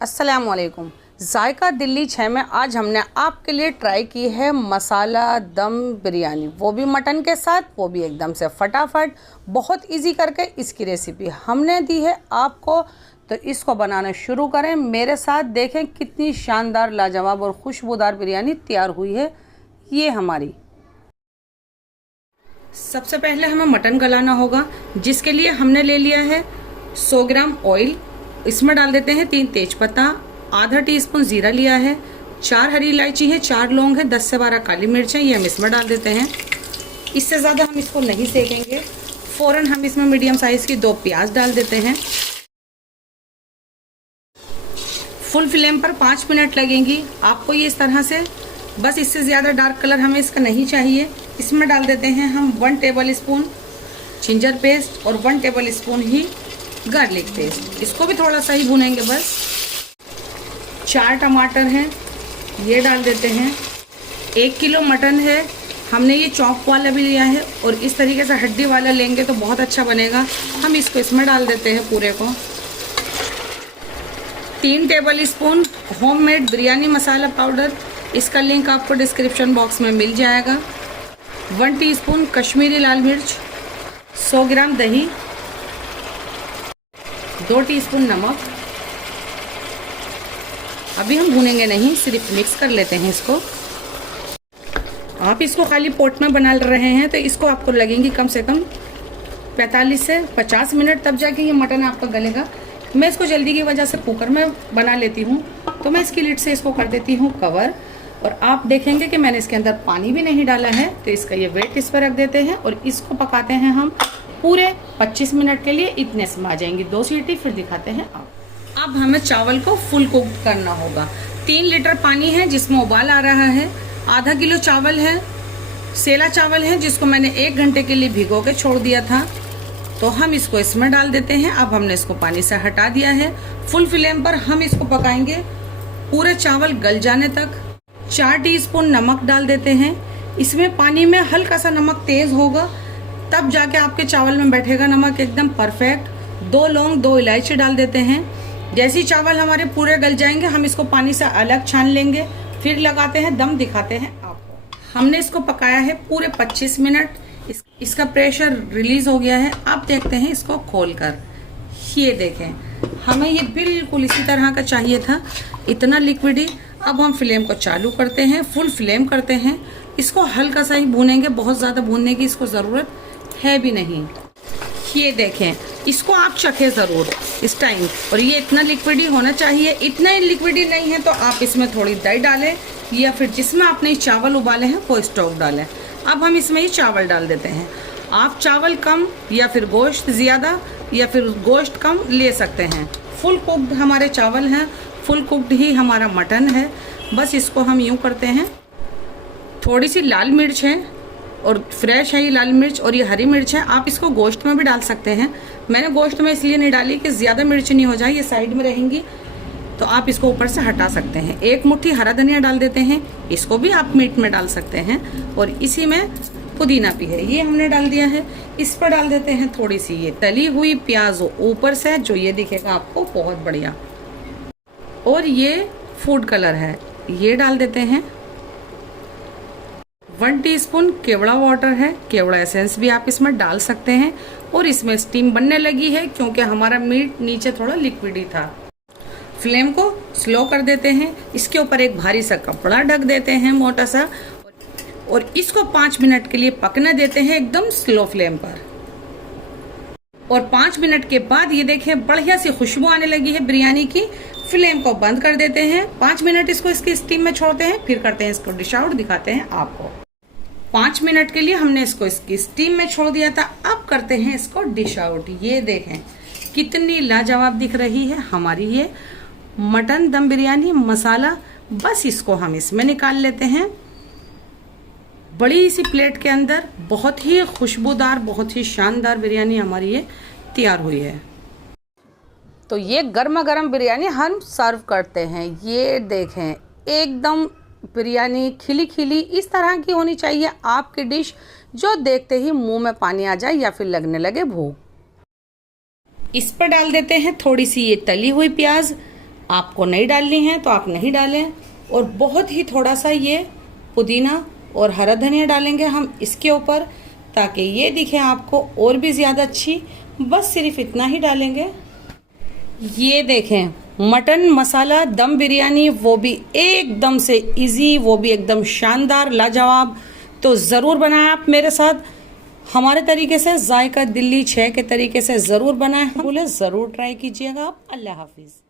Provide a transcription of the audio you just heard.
अस्सलाम वालेकुम। जायका दिल्ली 6 में आज हमने आपके लिए ट्राई की है मसाला दम बिरयानी, वो भी मटन के साथ, वो भी एकदम से फटाफट, बहुत इजी करके इसकी रेसिपी हमने दी है आपको। तो इसको बनाना शुरू करें मेरे साथ, देखें कितनी शानदार लाजवाब और खुशबूदार बिरयानी तैयार हुई है ये हमारी। सबसे पहले हमें मटन गलाना होगा, जिसके लिए हमने ले लिया है 100 ग्राम ऑयल। इसमें डाल देते हैं 3 तेजपत्ता, आधा टीस्पून जीरा लिया है, 4 हरी इलायची है, 4 लौंग है, 10 से 12 काली मिर्च है, ये हम इसमें डाल देते हैं। इससे ज़्यादा हम इसको नहीं सेकेंगे। फ़ौरन हम इसमें मीडियम साइज़ की 2 प्याज डाल देते हैं। फुल फ्लेम पर 5 मिनट लगेंगी आपको ये इस तरह से, बस इससे ज़्यादा डार्क कलर हमें इसका नहीं चाहिए। इसमें डाल देते हैं हम 1 टेबल स्पून जिंजर पेस्ट और 1 टेबल स्पून ही गार्लिक पेस्ट। इसको भी थोड़ा सा ही भूनेंगे बस। 4 टमाटर हैं, ये डाल देते हैं। 1 किलो मटन है, हमने ये चॉप वाला भी लिया है और इस तरीके से हड्डी वाला लेंगे तो बहुत अच्छा बनेगा। हम इसको इसमें डाल देते हैं पूरे को। 3 टेबल स्पून होममेड बिरयानी मसाला पाउडर, इसका लिंक आपको डिस्क्रिप्शन बॉक्स में मिल जाएगा। 1 टीस्पून कश्मीरी लाल मिर्च, 100 ग्राम दही, 2 टीस्पून नमक। अभी हम भूनेंगे नहीं, सिर्फ मिक्स कर लेते हैं इसको। आप इसको खाली पोट में बना रहे हैं तो इसको आपको लगेंगी कम से कम 45 से 50 मिनट, तब जाके ये मटन आपका गलेगा। मैं इसको जल्दी की वजह से कुकर में बना लेती हूँ, तो मैं इसकी लिड से इसको कर देती हूँ कवर। और आप देखेंगे कि मैंने इसके अंदर पानी भी नहीं डाला है, तो इसका ये वेट इस पर रख देते हैं और इसको पकाते हैं हम पूरे 25 मिनट के लिए। इतने से आ जाएंगी 2 सीटी, फिर दिखाते हैं आप। अब हमें चावल को फुल कुक करना होगा। 3 लीटर पानी है जिसमें उबाल आ रहा है। आधा किलो चावल है, सेला चावल है, जिसको मैंने 1 घंटे के लिए भिगो के छोड़ दिया था। तो हम इसको इसमें डाल देते हैं। अब हमने इसको पानी से हटा दिया है। फुल फ्लेम पर हम इसको पकाएंगे पूरे चावल गल जाने तक। 4 टीस्पून नमक डाल देते हैं। इसमें पानी में हल्का सा नमक तेज होगा, तब जाके आपके चावल में बैठेगा नमक एकदम परफेक्ट। 2 लौंग, 2 इलायची डाल देते हैं। जैसे ही चावल हमारे पूरे गल जाएंगे हम इसको पानी से अलग छान लेंगे, फिर लगाते हैं दम, दिखाते हैं आपको। हमने इसको पकाया है पूरे 25 मिनट। इसका प्रेशर रिलीज हो गया है। अब देखते हैं इसको खोलकर। ये देखें, हमें ये बिल्कुल इसी तरह का चाहिए था, इतना लिक्विडी। अब हम फ्लेम को चालू करते हैं, फुल फ्लेम करते हैं। इसको हल्का सा ही भूनेंगे, बहुत ज़्यादा भूनने की इसको ज़रूरत है भी नहीं। ये देखें, इसको आप चखें ज़रूर इस टाइम, और ये इतना लिक्विडी होना चाहिए। इतना ही लिक्विडी नहीं है तो आप इसमें थोड़ी दही डालें, या फिर जिसमें आपने चावल उबाले हैं वो स्टॉक डालें। अब हम इसमें ही चावल डाल देते हैं। आप चावल कम या फिर गोश्त ज़्यादा या फिर गोश्त कम ले सकते हैं। फुल कुक्ड हमारे चावल हैं, फुल कुक्ड ही हमारा मटन है। बस इसको हम यूँ करते हैं। थोड़ी सी लाल मिर्च है और फ्रेश है ये लाल मिर्च, और ये हरी मिर्च है। आप इसको गोश्त में भी डाल सकते हैं। मैंने गोश्त में इसलिए नहीं डाली कि ज़्यादा मिर्च नहीं हो जाए, ये साइड में रहेंगी, तो आप इसको ऊपर से हटा सकते हैं। 1 मुट्ठी हरा धनिया डाल देते हैं, इसको भी आप मीट में डाल सकते हैं। और इसी में पुदीना भी है, ये हमने डाल दिया है। इस पर डाल देते हैं थोड़ी सी ये तली हुई प्याज ऊपर से, जो ये दिखेगा आपको बहुत बढ़िया। और ये फूड कलर है, ये डाल देते हैं। 1 टीस्पून केवड़ा वाटर है, केवड़ा एसेंस भी आप इसमें डाल सकते हैं। और इसमें स्टीम बनने लगी है क्योंकि हमारा मीट नीचे थोड़ा लिक्विडी था। फ्लेम को स्लो कर देते हैं। इसके ऊपर एक भारी सा कपड़ा ढक देते हैं, मोटा सा, और इसको 5 मिनट के लिए पकने देते हैं एकदम स्लो फ्लेम पर। और 5 मिनट के बाद ये देखें बढ़िया सी खुशबू आने लगी है बिरयानी की। फ्लेम को बंद कर देते हैं। 5 मिनट इसको इसकी स्टीम में छोड़ते हैं, फिर करते हैं इसको डिश आउट, दिखाते हैं आपको। 5 मिनट के लिए हमने इसको इसकी स्टीम में छोड़ दिया था। अब करते हैं इसको डिश आउट। ये देखें कितनी लाजवाब दिख रही है हमारी ये मटन दम बिरयानी मसाला। बस इसको हम इसमें निकाल लेते हैं बड़ी सी प्लेट के अंदर। बहुत ही खुशबूदार, बहुत ही शानदार बिरयानी हमारी ये तैयार हुई है। तो ये गर्मा गर्म बिरयानी हम सर्व करते हैं। ये देखें एकदम बिरयानी खिली खिली इस तरह की होनी चाहिए आपकी डिश, जो देखते ही मुंह में पानी आ जाए या फिर लगने लगे भूख। इस पर डाल देते हैं थोड़ी सी ये तली हुई प्याज, आपको नहीं डालनी है तो आप नहीं डालें। और बहुत ही थोड़ा सा ये पुदीना और हरा धनिया डालेंगे हम इसके ऊपर, ताकि ये दिखे आपको और भी ज़्यादा अच्छी। बस सिर्फ इतना ही डालेंगे। ये देखें मटन मसाला दम बिरयानी, वो भी एकदम से इजी, वो भी एकदम शानदार लाजवाब। तो ज़रूर बनाएं आप मेरे साथ हमारे तरीके से, जायका दिल्ली 6 के तरीके से ज़रूर बनाएं। बोले ज़रूर ट्राई कीजिएगा आप। अल्लाह हाफिज़।